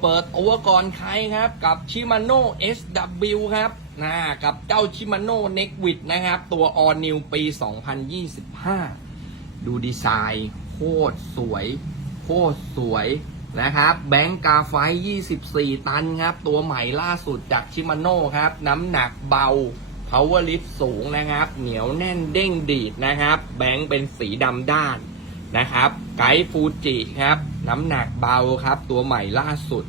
เปิดตัวก่อนใครครับ กับชิมาโน่ SW ครับนะกับเจ้าชิมาโน่เน็กวิดนะครับ ตัว All New ปี 2025 ดูดีไซน์ โคตรสวย โคตรสวยนะครับ แบงก์กาไฟ 24 ตันครับ ตัวใหม่ล่าสุดจากชิมาโน่ครับ น้ำหนักเบา power lift สูงนะครับ เหนียวแน่นเด้งดีดนะครับ แบงก์เป็นสีดำด้านนะครับ ไกด์ฟูจิครับ น้ำหนักเบาครับ ตัวใหม่ล่าสุด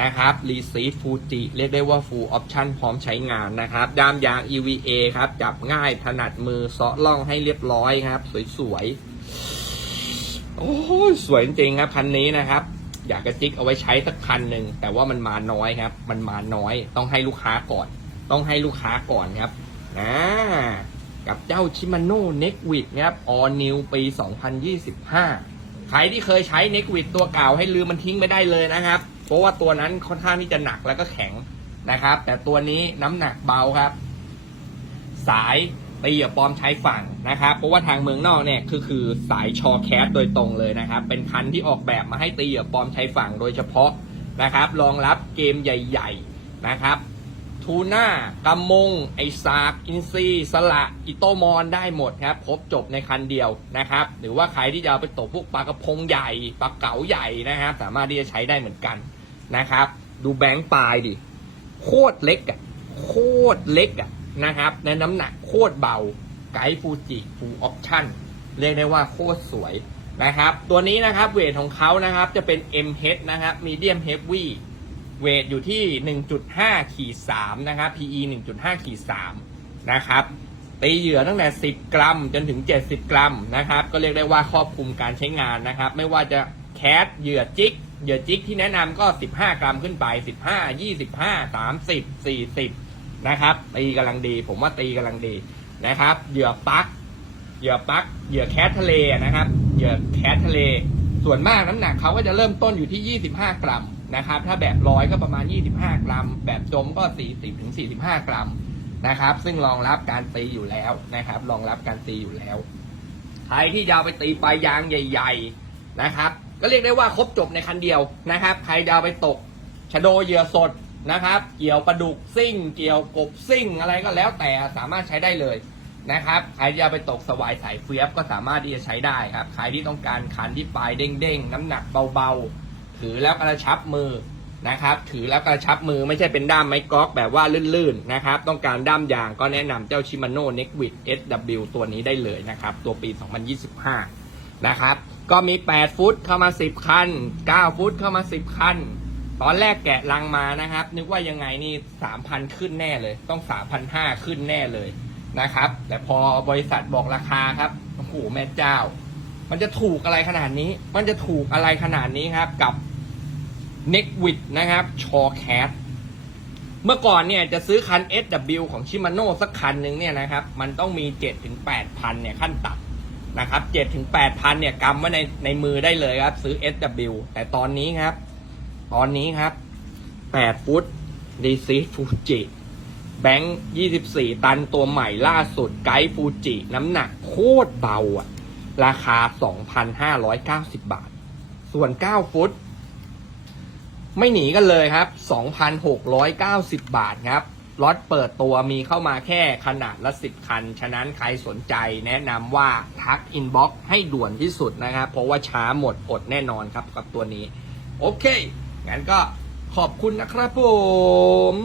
นะครับรีซีฟฟูจิเรียกได้ว่า full option พร้อมใช้งานนะครับ ด้ามยาง EVA ครับ จับง่ายถนัดมือเซาะล่องให้เรียบร้อยครับ สวยๆ โอ้ยสวยจริงครับ คันนี้นะครับ อยากจะจิกเอาไว้ใช้สักคันหนึ่ง แต่ว่ามันมาน้อยครับ มันมาน้อย ต้องให้ลูกค้าก่อน ต้องให้ลูกค้าก่อนครับอ่ากับเจ้าชิมาโน่เน็กวิดครับออนิวปี 2025 ใครที่เคยใช้เน็กวิดตัวเก่าให้ลืมมันทิ้งไปได้เลยนะครับ เพราะว่าตัวนั้นค่อนข้างที่จะหนักแล้วก็แข็งนะครับ แต่ตัวนี้น้ำหนักเบาครับ สายตีกับปลอมใช้ฝั่งนะครับ เพราะว่าทางเมืองนอกเนี่ยคือคือสายชอแคสโดยตรงเลยนะครับ เป็นคันที่ออกแบบมาให้ตีกับปลอมใช้ฝั่งโดยเฉพาะนะครับ รองรับเกมใหญ่ ๆ นะครับ ทูน่ากำมง ไอซาก อินซีสละอิโตมอนได้หมดครับ ครบจบในคันเดียวนะครับ หรือว่าใครที่จะเอาไปตกพวกปลากระพงใหญ่ปลาเก๋าใหญ่นะครับ สามารถที่จะใช้ได้เหมือนกันนะครับ ดูแบงค์ปลายดิ โคตรเล็กอะโคตรเล็กอะนะครับในน้ำหนักโคตรเบา ไกด์ฟูจิฟูออปชั่นเรียกได้ว่าโคตรสวยนะครับ ตัวนี้นะครับเวทของเขานะครับจะเป็น MH นะครับ Medium Heavy เวทอยู่ที่ 1.5ขีด3นะครับ PE 1.5ขีด3นะครับ ตีเหยื่อตั้งแต่ 10 กรัม จนถึง 70 กรัมนะครับ ก็เรียกได้ว่าครอบคลุมการใช้งานนะครับ ไม่ว่าจะแคสเหยื่อจิก เหยื่อจิกที่แนะนำก็ 15 กรัมขึ้นไป 15 25 30 40 นะครับ ตีกำลังดี ผมว่าตีกำลังดีนะครับ เหยื่อปลั๊กเหยื่อปลั๊กเหยื่อแคสทะเลนะครับ เหยื่อแคสทะเล ส่วนมากน้ำหนักเขาก็จะเริ่มต้นอยู่ที่ 25 กรัม นะครับ ถ้าแบบลอยก็ประมาณ 25 กรัม แบบจมก็ 40ถึง45 กรัมนะครับ ซึ่งรองรับการตีอยู่แล้วนะครับรองรับการตีอยู่แล้วใครที่จะเอาไปตีปลายยางใหญ่ ๆนะครับ ก็เรียกได้ว่าครบจบในคันเดียวนะครับ ใครจะเอาไปตกชะโดเหยื่อสดนะครับ เกี่ยวปลาดุกซิ่ง เกี่ยวกบซิ่งอะไรก็แล้วแต่สามารถใช้ได้เลยนะครับใครจะเอาไปตกสวายสายเฟียบก็สามารถที่จะใช้ได้ครับ ใครที่ต้องการคันที่ปลายเด้งๆ น้ำหนักเบาๆ ถือแล้วกระชับมือนะครับ ถือแล้วกระชับมือไม่ใช่เป็นด้ามไม้กอล์แบบว่าลื่นๆนะครับ ต้องการด้ามยางก็แนะนำเจ้าชิมาโน่เน็กวิด SW ตัวนี้ได้เลยนะครับ ตัวปี 2025 นะครับ ก็มี 8 ฟุตเข้ามา 10 คัน 9 ฟุตเข้ามา 10 คัน ตอนแรกแกะลังมานะครับ นึกว่ายังไงนี่ 3,000 ขึ้นแน่เลย ต้อง3,500 ขึ้นแน่เลยนะครับ แต่พอบริษัทบอกราคาครับโอ้โหแม่เจ้า มันจะถูกอะไรขนาดนี้ มันจะถูกอะไรขนาดนี้ครับกับ n e c w i t นะครับ ชอแคสเมื่อก่อนเนี่ยจะซื้อคัน SW ของชิมาโน่สักคันหนึ่งเนี่ยนะครับ มันต้องมี 7-8ถึง8,000เนี่ยขั้นต่ำนะครับ7ถึง8,000เนี่ยกำไว้ในในมือได้เลยครับ ซื้อ SW แต่ตอนนี้ครับ ตอนนี้ครับ 8 ฟุตดีซีฟูจิแบงค์24 ตันตัวใหม่ล่าสุดไกด์ฟูจิน้ำหนักโคตรเบาอะราคา 2,590 บาท ส่วน 9 ฟุต ไม่หนีกันเลยครับ 2,690 บาทครับรถเปิดตัวมีเข้ามาแค่ขนาดละ 10 คัน ฉะนั้นใครสนใจแนะนำว่าทักอินบ็อกซ์ให้ด่วนที่สุดนะครับ เพราะว่าช้าหมดอดแน่นอนครับกับตัวนี้ โอเค งั้นก็ขอบคุณนะครับผม